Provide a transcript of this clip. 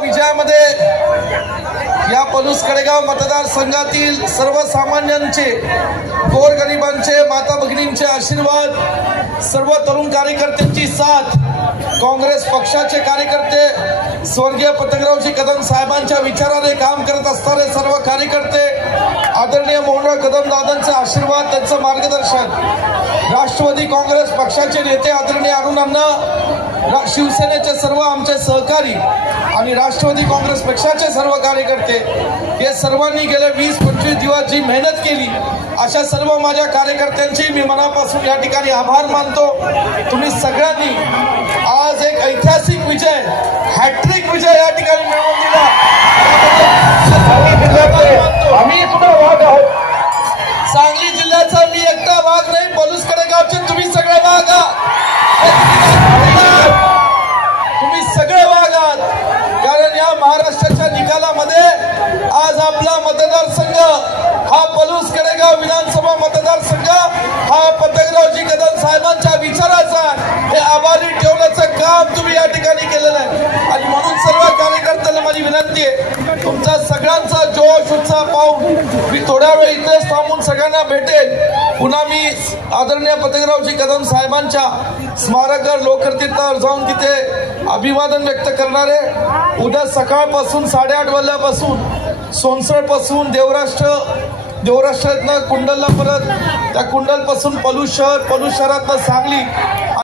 विजयामध्ये या पलूस कडेगाव मतदारसंघातील सर्वसामान्यांचे, गोरगरिबांचे, माता भगिनींचे आशीर्वाद, सर्व तरुण कार्यकर्त्यांची साथ, काँग्रेस पक्षाचे कार्यकर्ते, स्वर्गीय पतंगरावजी कदम साहेबांच्या विचाराने काम करत असणारे सर्व कार्यकर्ते, आदरणीय मोहनराव कदम दादांचे आशीर्वाद, त्यांचं मार्गदर्शन, राष्ट्रवादी काँग्रेस पक्षाचे नेते आदरणीय अरुण अण्णा, शिवसेनेचे सर्व आमचे सहकारी आणि राष्ट्रवादी काँग्रेस पक्षाचे सर्व कार्यकर्ते, हे सर्वांनी गेले 20-25 दिवस जी मेहनत केली, अशा सर्व माझ्या कार्यकर्त्यांची मी मनापासून या ठिकाणी आभार मानतो। तुम्ही सगळ्यांनी आज एक ऐतिहासिक विजय, हॅट्रिक विजय या ठिकाणी मिळवून दिला। आम्ही सुद्धा वाघ आहोत। सांगली जिल्ह्याचा मी एकटा वाघ नाही, पलूस कडेगावचे तुम्ही सगळे वाघ आहात, तुम्ही सगळे वाघ आहात। कारण या महाराष्ट्राच्या निकालामध्ये आज आपला मतदारसंघ हा पलूस कडेगाव विधानसभा मतदारसंघ हा पतंगरावजी कदम साहेबांच्या विचाराचा, हे आभारी ठेवण्याचं काम तुम्ही या ठिकाणी केलेलं आहे। आणि म्हणून सर्व कार्यकर्त्यांना माझी विनंती आहे, तुमचा सगळ्यांचा जोश उत्साह पाहून मी थोड्या वेळ इथेच थांबून सगळ्यांना भेटेल। पुन्हा मी आदरणीय पतंगरावजी कदम साहेबांच्या स्मारकावर लोकतीर्थावर जाऊन तिथे अभिवादन व्यक्त करणार आहे। उद्या सकाळपासून 8:30 वाजल्यापासून सोनसळपासून देवराष्ट्रातनं कुंडलला, परत त्या कुंडलपासून पलूस शहर, पलूस शहरातनं सांगली,